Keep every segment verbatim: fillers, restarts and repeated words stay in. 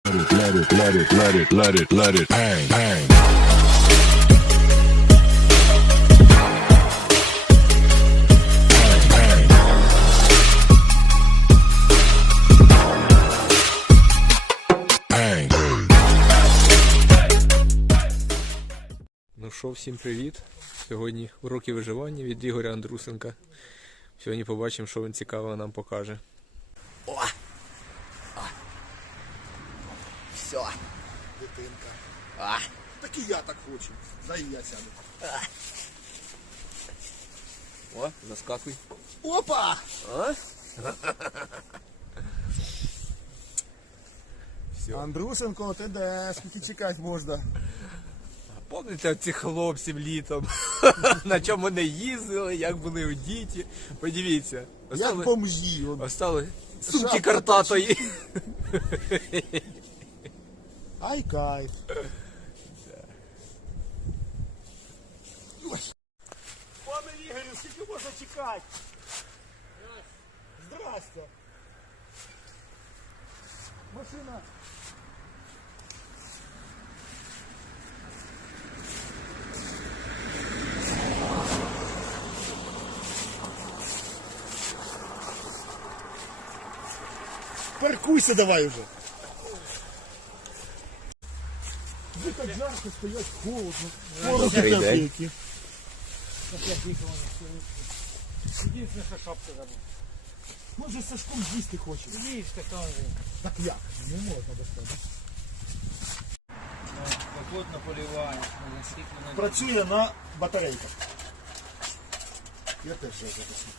Let it, let it, let it, let it, let it hang, hang. Ну що, всім привіт! Сьогодні уроки виживання від Ігоря Андрусенка. Сьогодні побачимо, що він цікавого нам покаже. О! О! Все, дитинка. А! Так і я так хочу. Дай я сяду. А! О, заскакуй. Опа! А? Андрусенко, ти де? Скільки чекати можна? Пам'ятаєте цих хлопців літом? На чому вони їздили, як були у діті. Подивіться. Як бомжі. он. Остали сумки Шапка картатої. Ай, кайф. Пане Ігорю, скільки можна чекати? Здрасте. Машина. Паркуйся давай уже. Где так жарко стоять, холодно. Холодно Добрий день. які. Единственное, что шапку забыл. Ми вже з Сашком їсти хочемо. Видишь, как там же. Так як? Не можна достати. Плотно поливаешь, наскільки на Працює на батарейках. Я теж вже записав.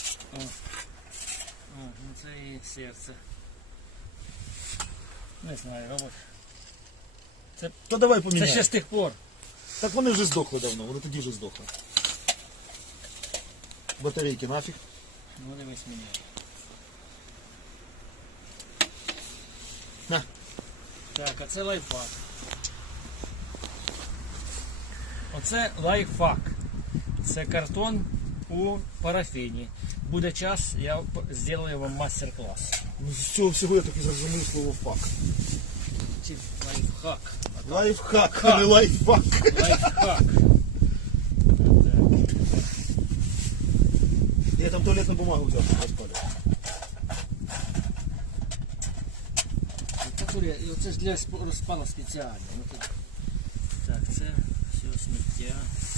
А, ну це і серце. Не знаю, робот. То давай Це поміняємо. ще з тих пор. Так вони вже здохли давно, вони тоді вже здохли. Батарейки нафіг. Ну дивись мені. На. Так, а це лайфхак. Оце лайфхак. Це картон у парафіні. Буде час, я зроблю вам мастер-клас. Ну, з цього всього я таки зрозумів слово фак. Чи лайфхак. Лайфхак, а не лайфхак. Лайфхак. Я там туалетну бумагу взяв, щоб розпалювати. І оце ж для сп- розпала спеціально. Ну, тут... Так, це все сміття.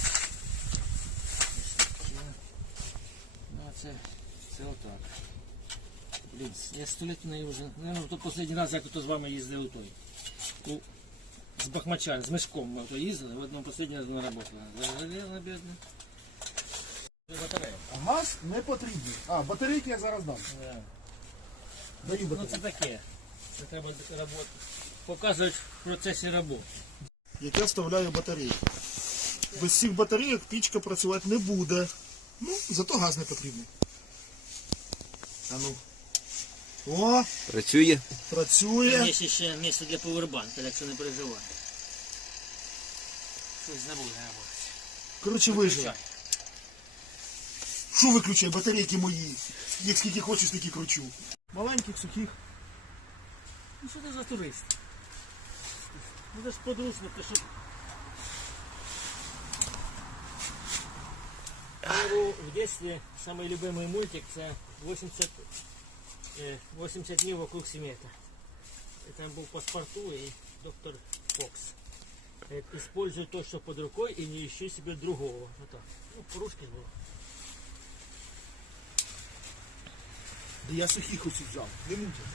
Це сміття. Ну, а це, це отак. Блін, я сто літ не вже. Ну, то останній раз, як то з вами їздив у той. У, з Бахмачан, з мешком ми то їздили, в одному останній раз вона работала. Загоріла, бідна. Батарея. А газ не потрібний. А, батарейки я зараз дам. Да. Даю Ну батарейки. це таке. Це треба роботи. Показують в процесі роботи. Як я вставляю батарейки. Без цих батарейок пічка працювати не буде. Ну, зато газ не потрібний. А ну. О, Працює. працює. Є ще місце для повербанка, так що не переживай. Щось забув, не або. Коротше, вижив. Що виключай? Батарейки мої. Як скільки хочу, стільки кручу. Маленьких, сухих. Ну що ти за турист? Ну це ж подручники, щоб... В детстве самый любимый мультик це восемьдесят, э, восемьдесят дней вокруг света. И там был паспорту и доктор Фокс. Говорит, используй то, что под рукой, и не ищи себе другого. Вот так. Ну, по-русски было. Я сухих усіх взяв. Не мучайся.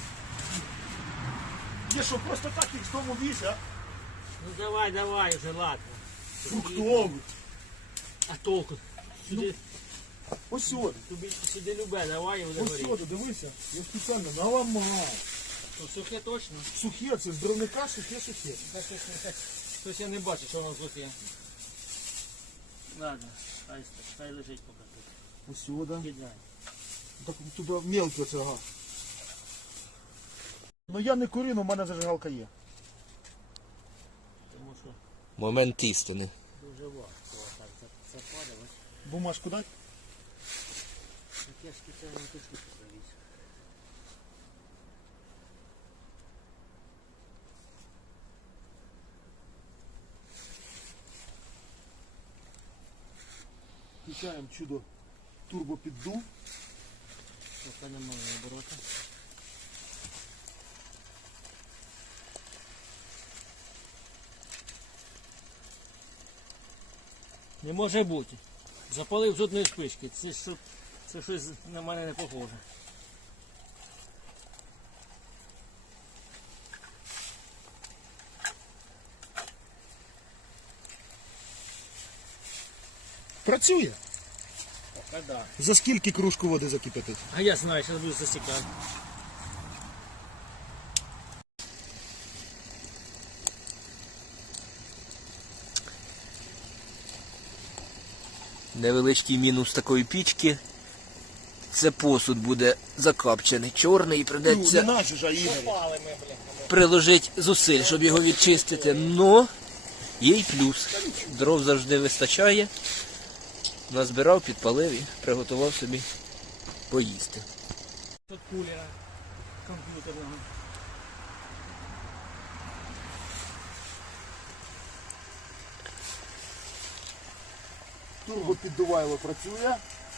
Я що, просто так їх з дому віз, а? Ну давай, давай уже, ладно. Фруктовий. А толку? Сюди, Ось сюди. тобі, сюди любе, давай і буде Ось горіти. сюди, дивися. Я спеціально наламав. То сухе точно? Сухе, це з дровника сухе-сухе. Так, так, так. Щось я не бачу, що воно сухе. Ладно, хай, хай лежить поки тут. Ось сюди. Кидай. Так у тебе мелко це, ага. Ну я не курю, але в мене зажигалка є. Тому що Момент істини. дуже важко отак западувати. Бумажку дать? Так я ж спеціально точку завіз. Включаємо чудо турбопіддув. Поки немає оборота. Не може бути. Запалив з одної спички. Це, що, це щось на мене не похоже. Працює. Поки да. За скільки кружку води закипятить? А я знаю, що буду засікати. Невеличкий мінус такої пічки. Це посуд буде закапчений, чорний, і Ну, не придеться наш же, а Ігор. Попали ми, бля. приложити зусиль, щоб його відчистити. Но є й плюс. Дров завжди вистачає. Назбирав, підпалив і приготував собі поїсти. Тут кулера комп'ютерного. Турбопіддувайло працює.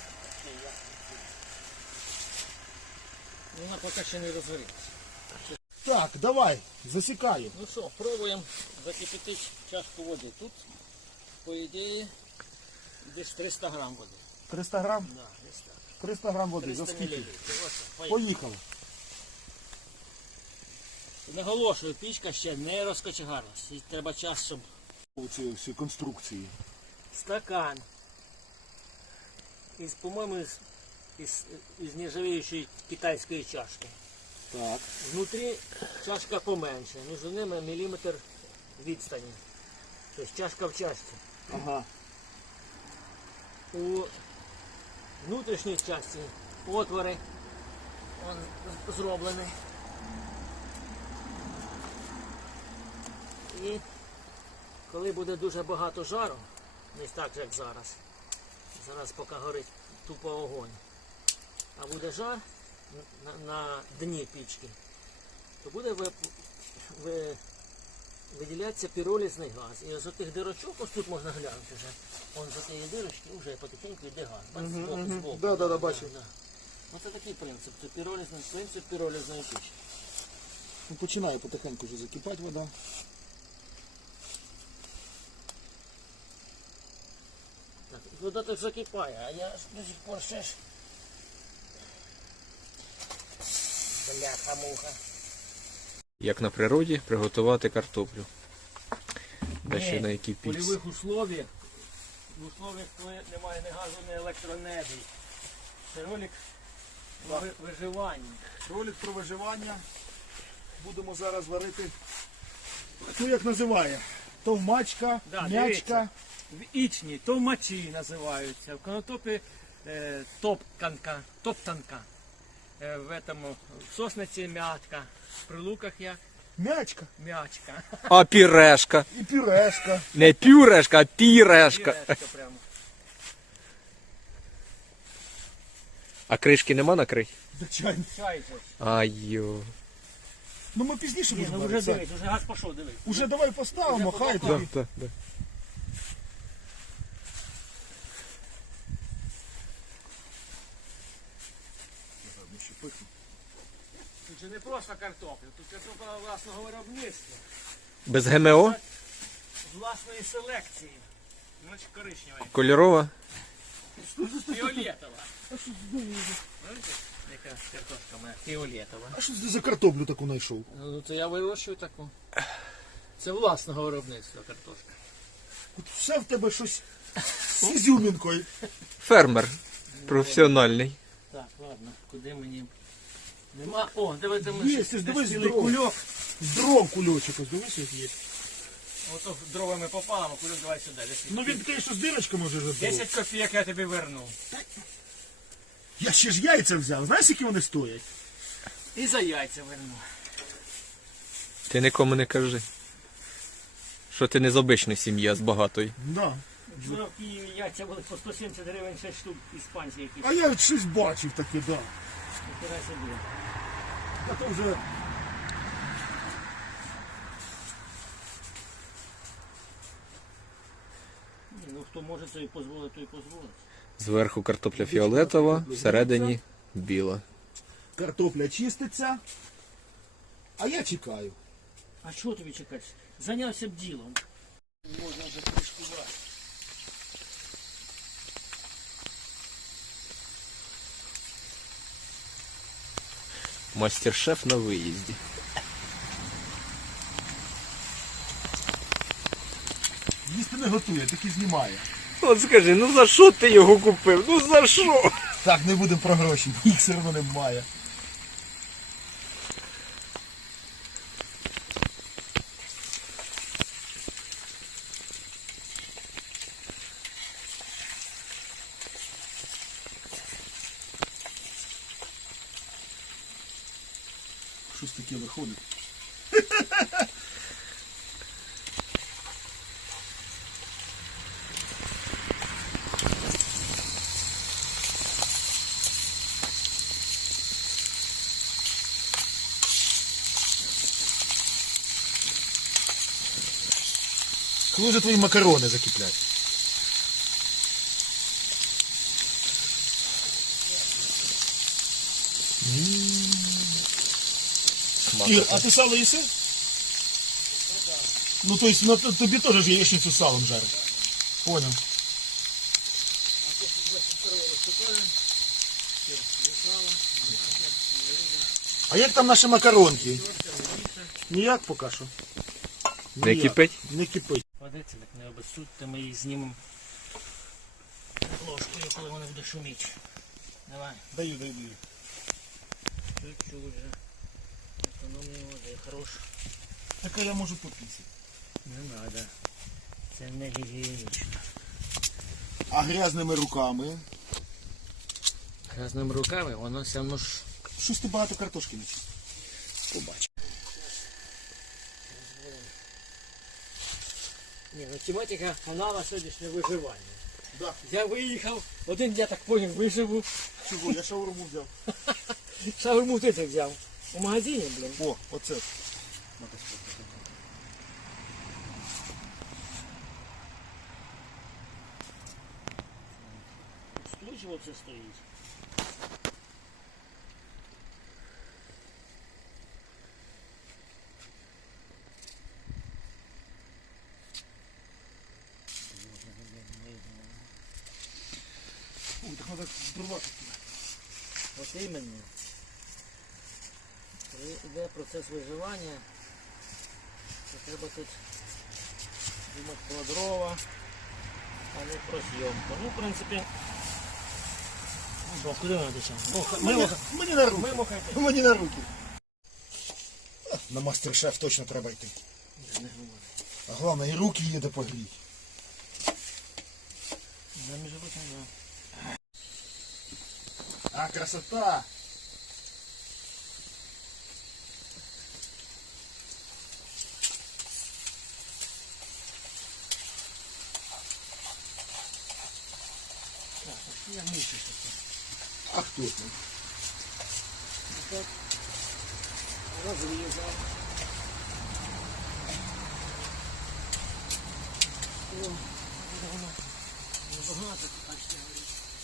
Вона поки ще не розгорілася. Так, давай, засікаю. Ну що, пробуємо закипятити чашку води. Тут, по ідеї, десь триста грам води. триста грам? Да, десь так. триста грам води. За триста скільки? мілілітрів. Ось, поїхали. Поїхали. Наголошую, пічка ще не розкочегарилась. І треба час, щоб Оці всі конструкції. стакан із, по-моєму, із, із, із нержавіючої китайської чашки. Так. Внутрі чашка поменше, між ними міліметр відстані. Тобто чашка в чашці. Ага. У внутрішній часті отвори он зроблений. І коли буде дуже багато жару, не так, як зараз, зараз поки горить тупо огонь, а буде жар на, на дні пічки, то буде ви, ви, виділятися піролізний газ. І з отих дирочок, ось тут можна глянути вже, он з отієї дирочки вже потихеньку йде газ. Бачите, збоку, збоку. Да, да, да, бачу. Да. Оце такий принцип, це піролізний принцип піролізної пічки. Ну, починає потихеньку вже закипати вода. Так, вода так закипає, а я ж до сих пор ще ж... Бляха-муха. Як на природі, приготувати картоплю. Та ще Ні, на в якій пічці. польових условіях, в условіях, коли немає ні газу, ні електроенергії. Це ролик про ви- виживання. Ролик про виживання. Будемо зараз варити. Ну як називає? Товмачка, Да, м'ячка. дивіться. В ічні товмачі називаються, в конотопі е, топканка, топтанка, е, в, этому, в сосниці м'ятка, в прилуках як М'ячка м'ячка. А пірешка. і пюрешка. Не пюрешка, а пірешка. Пірешка прямо. А кришки нема накрить? Звичайно. Чай хоч. Ай-йо. Ну ми пізніше Ні, будемо ну вже варити. дивись, вже газ пішов, дивись. Уже давай поставимо, Уже хай подав. тобі. Да, да. Тут же не просто картопля, тут картопля власного виробництва, Без ГМО? власної селекції. Значить коричнева, Кольорова? фіолетова. Бачите, яка картошка моя фіолетова. А що ти за картоплю таку знайшов? Ну це я вирощую таку. Це власного виробництва картошка. От все в тебе щось з ізюмінкою. Фермер. Професіональний. Так, ладно, куди мені? Нема. О, дивіться, ми Є, ще ти ж десь дивись, цілий дров. кульок. З дров кульочок, ось дивись, як є. Ото дровами попало, кульок давай сюди. Десь Ну він такий, що з дирочками вже вже. десять копійок я тобі верну. Я ще ж яйця взяв. Знаєш, які вони стоять? І за яйця верну. Ти нікому не кажи. Що ти не з обичної сім'ї, а з багатої. Да. Вчора в Києві яйця були по сто сімдесят гривень шість штук іспанці якісь. А я щось бачив таке, да. Ніхера собі. А то вже. Ні, ну хто може собі дозволити, той дозволить. Зверху картопля фіолетова, всередині біла. Картопля чиститься, а я чекаю. А чого тобі чекати? Зайнявся б ділом. Можна вже пришкувати. Мастер-шеф на виїзді. Їсти не готує, тільки знімає. От скажи, ну за що ти його купив? Ну за що? Так, не будемо про гроші, їх все одно немає. Щось таке виходить. Коли вже твої макарони закиплять? Ір, а ти сало їси? Ну, то есть, ну, т- тобі теж ж яєчницю з салом жарить. Понял. А як там наші макаронки? Ніяк поки що. Не Ніяк. кипить? Не кипить. Падеться, так не обезсудьте, ми її знімемо ложкою, коли вона буде шуміти. Давай. Даю, даю, даю. Чуть-чуть же. Економія води, хорош. Так а я можу попісити. Не надо. Це не гігієнічно. А грязними руками? Грязними руками воно все одно ж Щось ти багато картошки не чистив. побачить. Ні, ну тематика канала сьогоднішнє виживання. Да. Я виїхав, один я так поняв виживу. Чого? Я шаурму взяв. Шаурму ти це взяв. У магазині, блін. О, оце. Устойчиво це стоїть. Ой, так треба збривати. От іменно. Коли йде процес виживання, то треба тут думати про дрова, а не про зйомку. Ну, в принципі, що, куди вона тече? Ну, Мені, мені на руки. мимо хай тече. Мені на руки. На мастер-шеф точно треба йти. Не говори. А головне, і руки їде погріть. Да, між прочим, да. А, красота! Я мучусь. А хто це? Розрізав. О, воно небагато, так що говорить.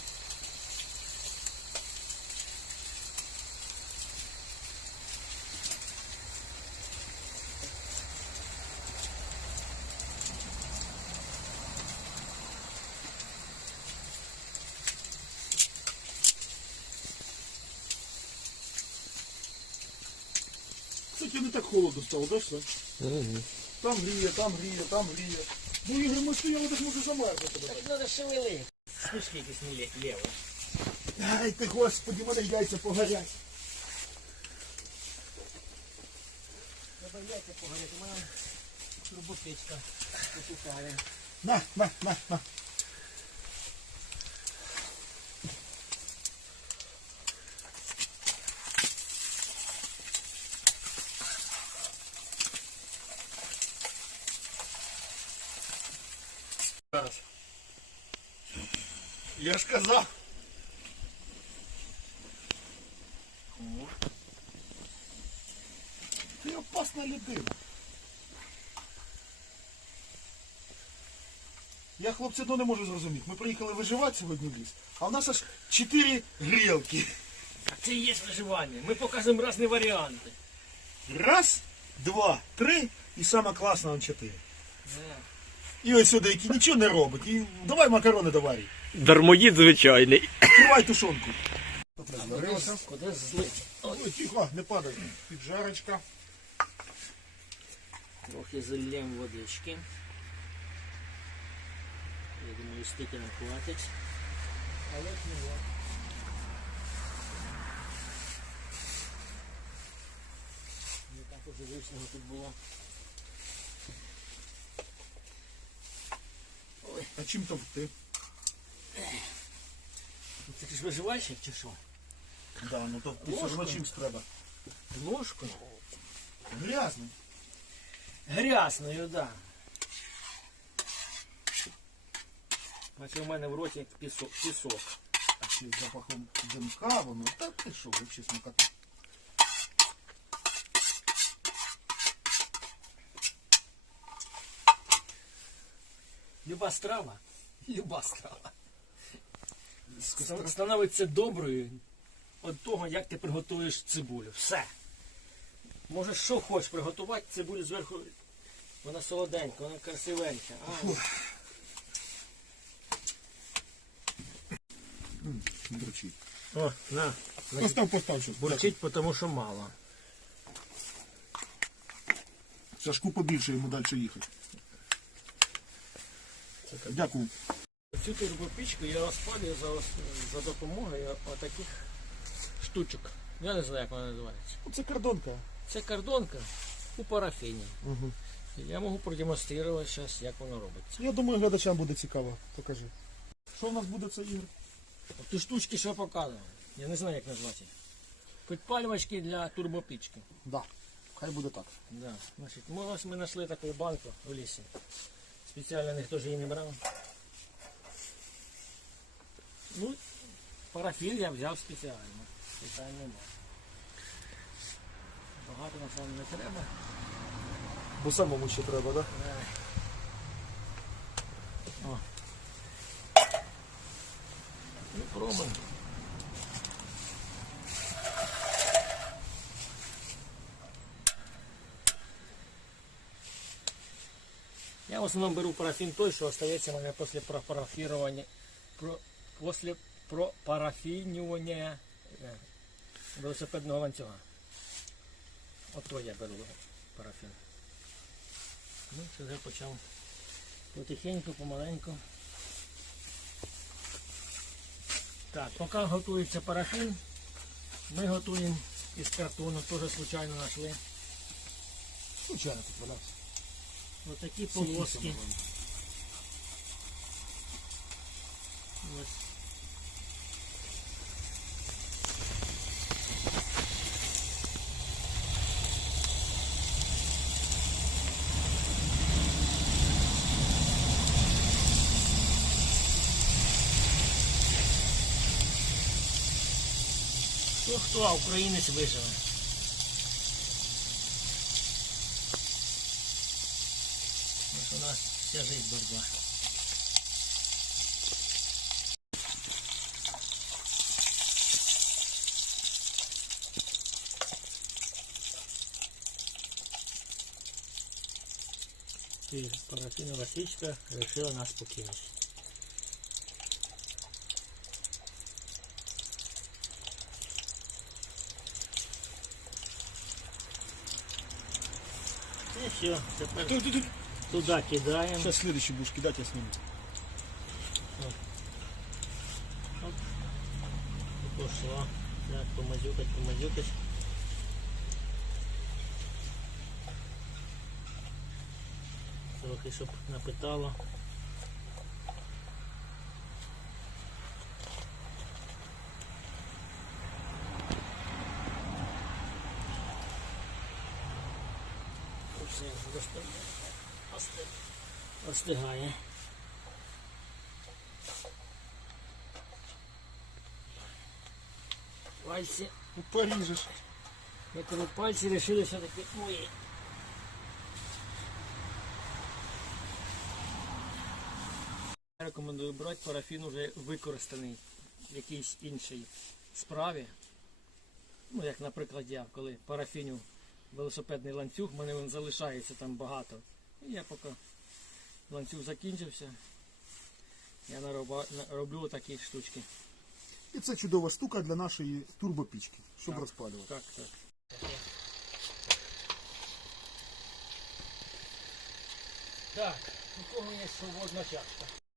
Кстати, не так холодно стало, да, все? Там гріє, там гріє, там гріє. Ну, Ігор, ми стояли, так може замерзнути. Так треба шевели. Смішки якісь не лє- лєво. Ай ти, господи, мене яйця погорять. Треба яйця погоріти. У мене роботичка потухає. На, на, на, на. Зараз. Я ж казав. Ти опасна людина. Я, хлопці, одно не можу зрозуміти. Ми приїхали виживати сьогодні в ліс, а в нас аж чотири грілки. А це і є виживання. Ми показуємо різні варіанти. Раз, два, три і саме класна он чотири. І ось сюди, який нічого не робить. І давай макарони доварюй. Дармоїд звичайний. Відкривай тушонку. Куди злить? Ой, тихо, не падай. Піджарочка. Трохи зальємо водички. Я думаю, стільки нам хватить. Але ж не важко. Не так уже вишнього тут було. А чим то ти? Ти ж виживальщик чи що? Да, ну то ти все одно чимсь треба. Ложкою? Грязно. Грязною, так. Да. Наче в мене в роті пісок. пісок. А ще з запахом димка воно. Та ти що, взагалі смакота. Люба страва, люба страва становиться доброю від того, як ти приготуєш цибулю. Все. Можеш що хочеш приготувати, цибулю зверху, вона солоденька, вона красивенька. А, Бурчить. о, на. Постав, постав щось. Бурчить, тому що мало. Сашку побільше, йому далі їхати. Дякую. Цю турбопічку я розпалюю за, ос- за допомогою отаких штучок. Я не знаю, як вона називається. Це кордонка. Це кордонка у парафіні. Угу. Я можу продемонструвати зараз, як воно робиться. Я думаю, глядачам буде цікаво. Покажи. Що в нас буде це, Ігор? От ті штучки, що я показував. Я не знаю, як назвати їх. Підпалювачки для турбопічки. Да. Хай буде так. Да. Значить, ми, ось ми знайшли таку банку в лісі. Спеціально ніхто ж її не брав. Ну, парафін я взяв спеціально. Питань немає. Багато на самому не треба. Бо самому ще треба, так? О. Ну, пробуємо. Я в основному беру парафін той, що остається у мене після пропарафірування, про, після пропарафінювання е, велосипедного ланцюга. От то я беру парафін. Ну, це вже почав потихеньку, помаленьку. Так, поки готується парафін, ми готуємо із картону, теж случайно знайшли. Звичайно, тут валявся. Ось такі полоски. Ось. Хто хто, а українець виживе. Ось у нас вся жизнь борьба. І парафінова свічка вирішила нас покинути. І все, тепер Тут, тут, тут. туди кидаємо. Сейчас следующий будешь кидать, я сниму. Пошло. Так, помазюкать, помазюкать. Трохи, щоб напитало. Все, достатньо. Остигає. Пальці. Поріжеш. Я коли пальці вирішили все-таки мої. рекомендую брати парафін уже використаний в якійсь іншій справі. Ну, як, наприклад, я, коли парафіню велосипедний ланцюг, в мене він залишається там багато. І я поки ланцюг закінчився, я нароба, роблю такі штучки. І це чудова штука для нашої турбопічки, щоб Так. розпалювати. Так, так. Так, у кого є свободна чашка?